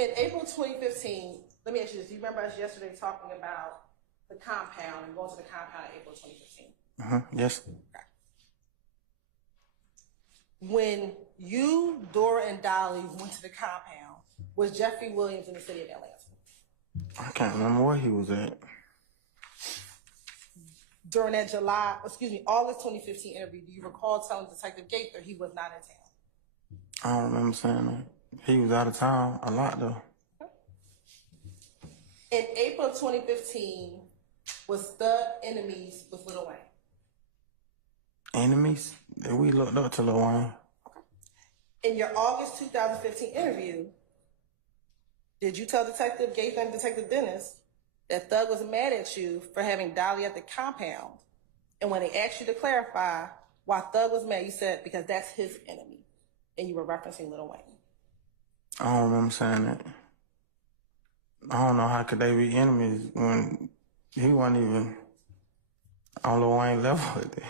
In April 2015, let me ask you this. Do you remember us yesterday talking about the compound and going to the compound in April 2015? Yes. Okay. When you, Dora, and Dolly went to the compound, was Jeffrey Williams in the city of Atlanta? I can't remember where he was at. During that August 2015 interview, do you recall telling Detective Gaither he was not in town? I don't remember saying that. He was out of town a lot, though. In April of 2015, was Thug enemies with Lil Wayne? Enemies? We looked up to Lil Wayne. In your August 2015 interview, did you tell Detective Gaither and Detective Dennis that Thug was mad at you for having Dolly at the compound? And when they asked you to clarify why Thug was mad, you said because that's his enemy. And you were referencing Lil Wayne. I don't remember saying that. I don't know how could they be enemies when he wasn't even on Lil Wayne level with it.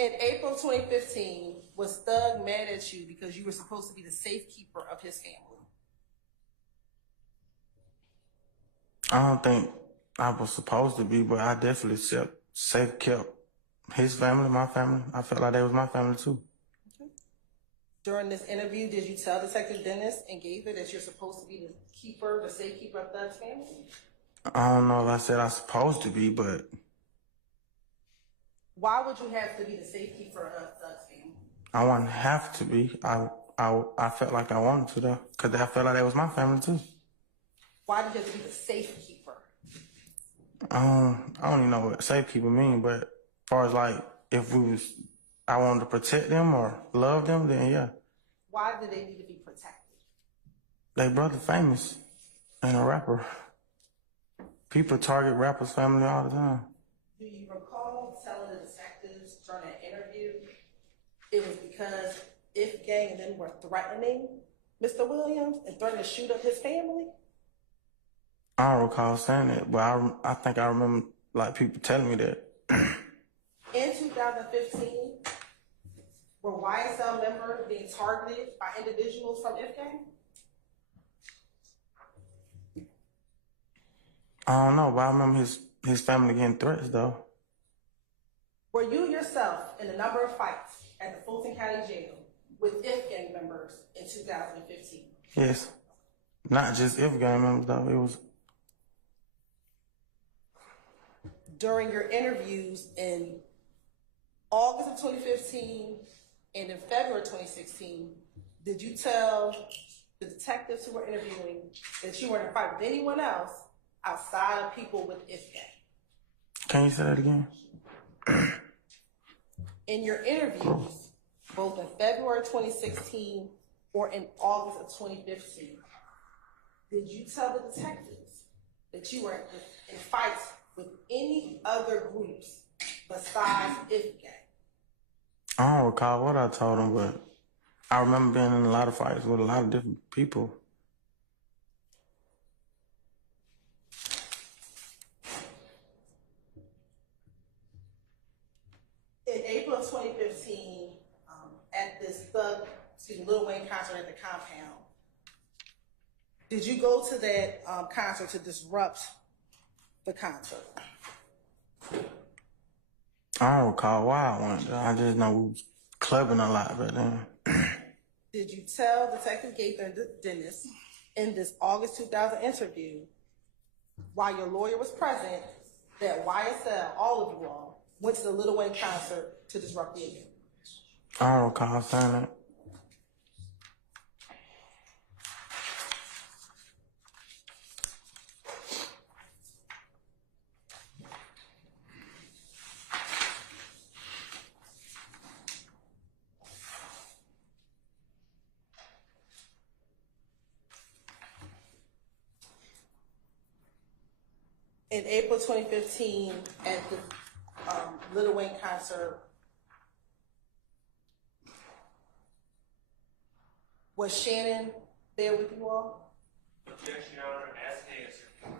In April 2015, was Thug mad at you because you were supposed to be the safekeeper of his family? I don't think I was supposed to be, but I definitely safe kept his family, my family. I felt like they was my family too. Okay. During this interview, did you tell Detective Dennis and Gaither that you're supposed to be the safekeeper of Thug's family? I don't know if I said I was supposed to be, but... Why would you have to be the safekeeper of Thug's family? I wouldn't have to be. I felt like I wanted to, though, because I felt like that was my family too. Why did you have to be the safekeeper? I don't even know what safekeeper mean, but as far as like if I wanted to protect them or love them, then yeah. Why did they need to be protected? They brother famous and a rapper. People target rappers' family all the time. Do you recall telling the detectives during that interview it was because If Gang and them were threatening Mr. Williams and threatening to shoot up his family? I don't recall saying that, but I think I remember like people telling me that. In 2015, were YSL members being targeted by individuals from If Gang? I don't know, but I remember his family getting threats though. Were you yourself in a number of fights at the Fulton County Jail with If Gang members in 2015? Yes. Not just If Gang members though, it was... During your interviews in August of 2015 and in February 2016, did you tell the detectives who were interviewing that you were in a fight with anyone else outside of people with If Gang? Can you say that again? In your interviews, both in February 2016 or in August of 2015, did you tell the detectives that you were in fights with any other groups besides If Gang? I don't recall what I told them, but I remember being in a lot of fights with a lot of different people. In April of 2015, at this Lil Wayne concert at the compound, did you go to that concert to disrupt the concert? I don't recall why I went there. I just know we was clubbing a lot back then. Did you tell Detective Gaither and Dennis in this August 2000 interview, while your lawyer was present, that YSL, all of you all, went to the Lil Wayne concert to disrupt the event? I don't recall saying that. In April 2015, at the Lil Wayne concert, was Shannon there with you all? Objection, Your Honor. Ask the answer.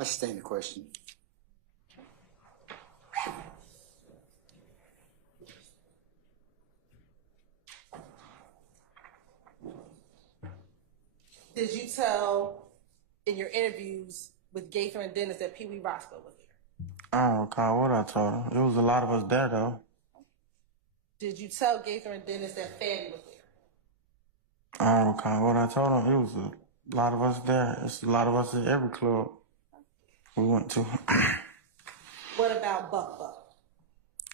I sustain the question. Did you tell in your interviews with Gaither and Dennis that Pee Wee Roscoe was there? I don't recall what I told him. It was a lot of us there, though. Did you tell Gaither and Dennis that Fatty was there? I don't recall what I told him. It was a lot of us there. It's a lot of us at every club we went to. What about Buck Buck?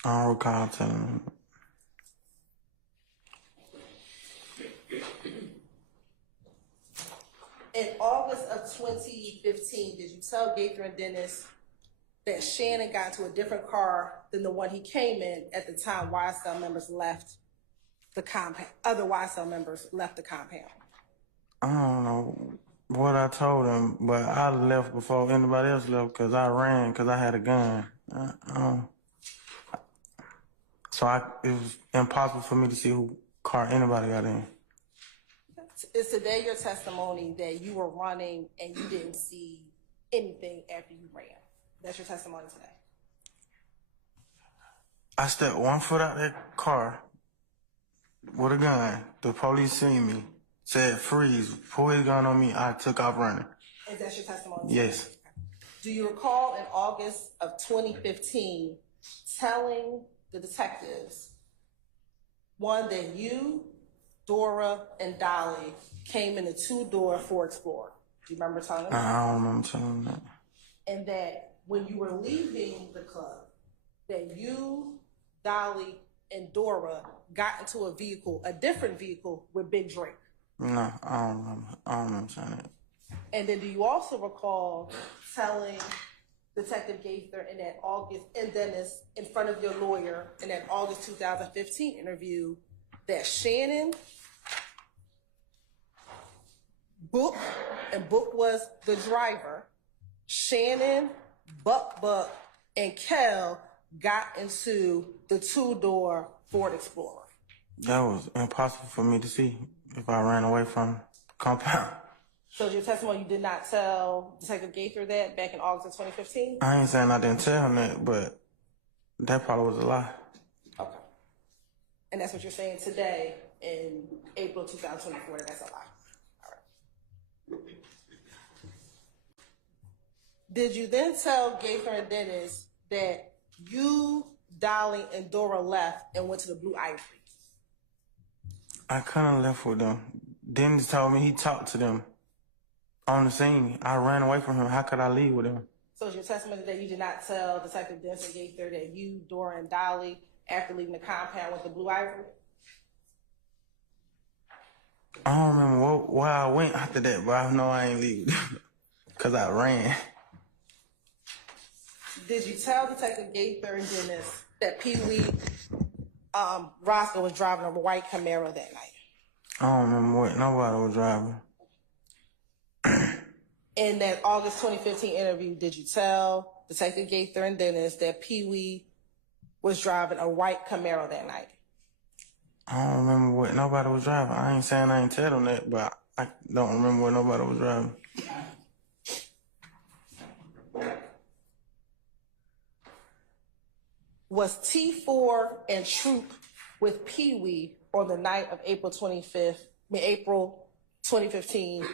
I don't recall telling him. In August of 2015, did you tell Gaither and Dennis that Shannon got into a different car than the one he came in at the time YSL members left the compound? Other YSL members left the compound. I don't know what I told him, but I left before anybody else left because I ran because I had a gun. It was impossible for me to see who car anybody got in. Is today your testimony that you were running and you didn't see anything after you ran? That's your testimony today. I stepped 1 foot out that car with a gun. The police seen me, said freeze, pull his gun on me. I took off running. Is that your testimony? Yes. Do you recall in August of 2015 telling the detectives, one, that you, Dora, and Dolly came in a 2-door Ford Explorer? Do you remember telling them? I don't remember telling them that. And that when you were leaving the club, that you, Dolly, and Dora got into a vehicle, a different vehicle with Big Drake? No, I don't remember saying that. And then do you also recall telling Detective Gaither in that August, and Dennis in front of your lawyer in that August 2015 interview that Shannon, Book, and Book was the driver, Shannon, Buck, and Kel got into the 2-door Ford Explorer? That was impossible for me to see if I ran away from the compound. So your testimony, you did not tell Detective Gaither that back in August of 2015? I ain't saying I didn't tell him that, but that probably was a lie. Okay. And that's what you're saying today in April 2024, that that's a lie. All right. Did you then tell Gaither and Dennis that you, Dolly, and Dora left and went to the Blue Ivory? I couldn't have left with them. Dennis told me he talked to them on the scene. I ran away from him. How could I leave with him? So is your testimony that you did not tell Detective Dennis and Gaither that you, Dora, and Dolly, after leaving the compound, went to Blue Ivory? I don't remember where I went after that, but I know I ain't leave because I ran. Did you tell Detective Gaither and Dennis that Pee Wee Roscoe was driving a white Camaro that night? I don't remember what nobody was driving. In that August 2015 interview, did you tell Detective Gaither and Dennis that Pee Wee was driving a white Camaro that night? I don't remember what nobody was driving. I ain't saying I ain't tell them that, but I don't remember what nobody was driving. Was T4 and Troop with Pee Wee on the night of April 2015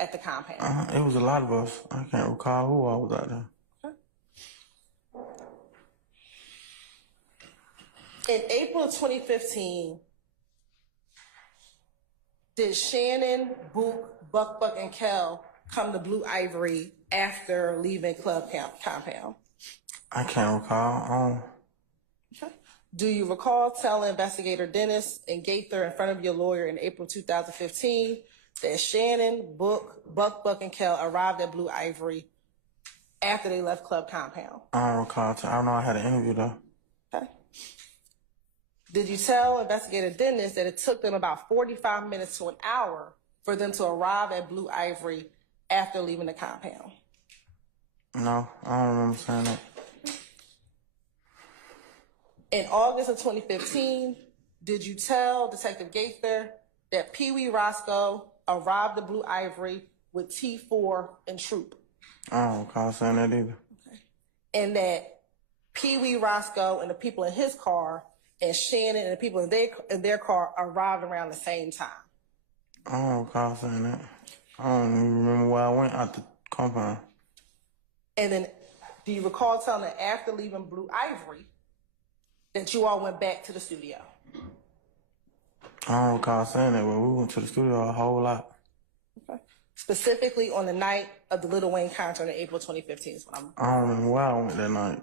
at the compound? It was a lot of us. I can't recall who all was out there. In April of 2015, did Shannon, Book, Buck, and Kel come to Blue Ivory after leaving Club Compound? I can't recall. Okay. Do you recall telling Investigator Dennis and Gaither in front of your lawyer in April 2015 that Shannon, Book, and Kel arrived at Blue Ivory after they left Club Compound? I don't recall. I don't know. I had an interview though. Okay. Did you tell Investigator Dennis that it took them about 45 minutes to an hour for them to arrive at Blue Ivory after leaving the compound? No, I don't remember saying that. In August of 2015, did you tell Detective Gaither that Pee Wee Roscoe arrived at Blue Ivory with T4 and Troop? I don't recall saying that either. Okay. And that Pee Wee Roscoe and the people in his car and Shannon and the people in their car arrived around the same time? I don't recall saying that. I don't even remember where I went out the compound. And then, do you recall telling her after leaving Blue Ivory that you all went back to the studio? I don't recall saying that, but we went to the studio a whole lot. Okay. Specifically on the night of the Lil Wayne concert in April 2015 is what I'm. I don't remember where I went that night.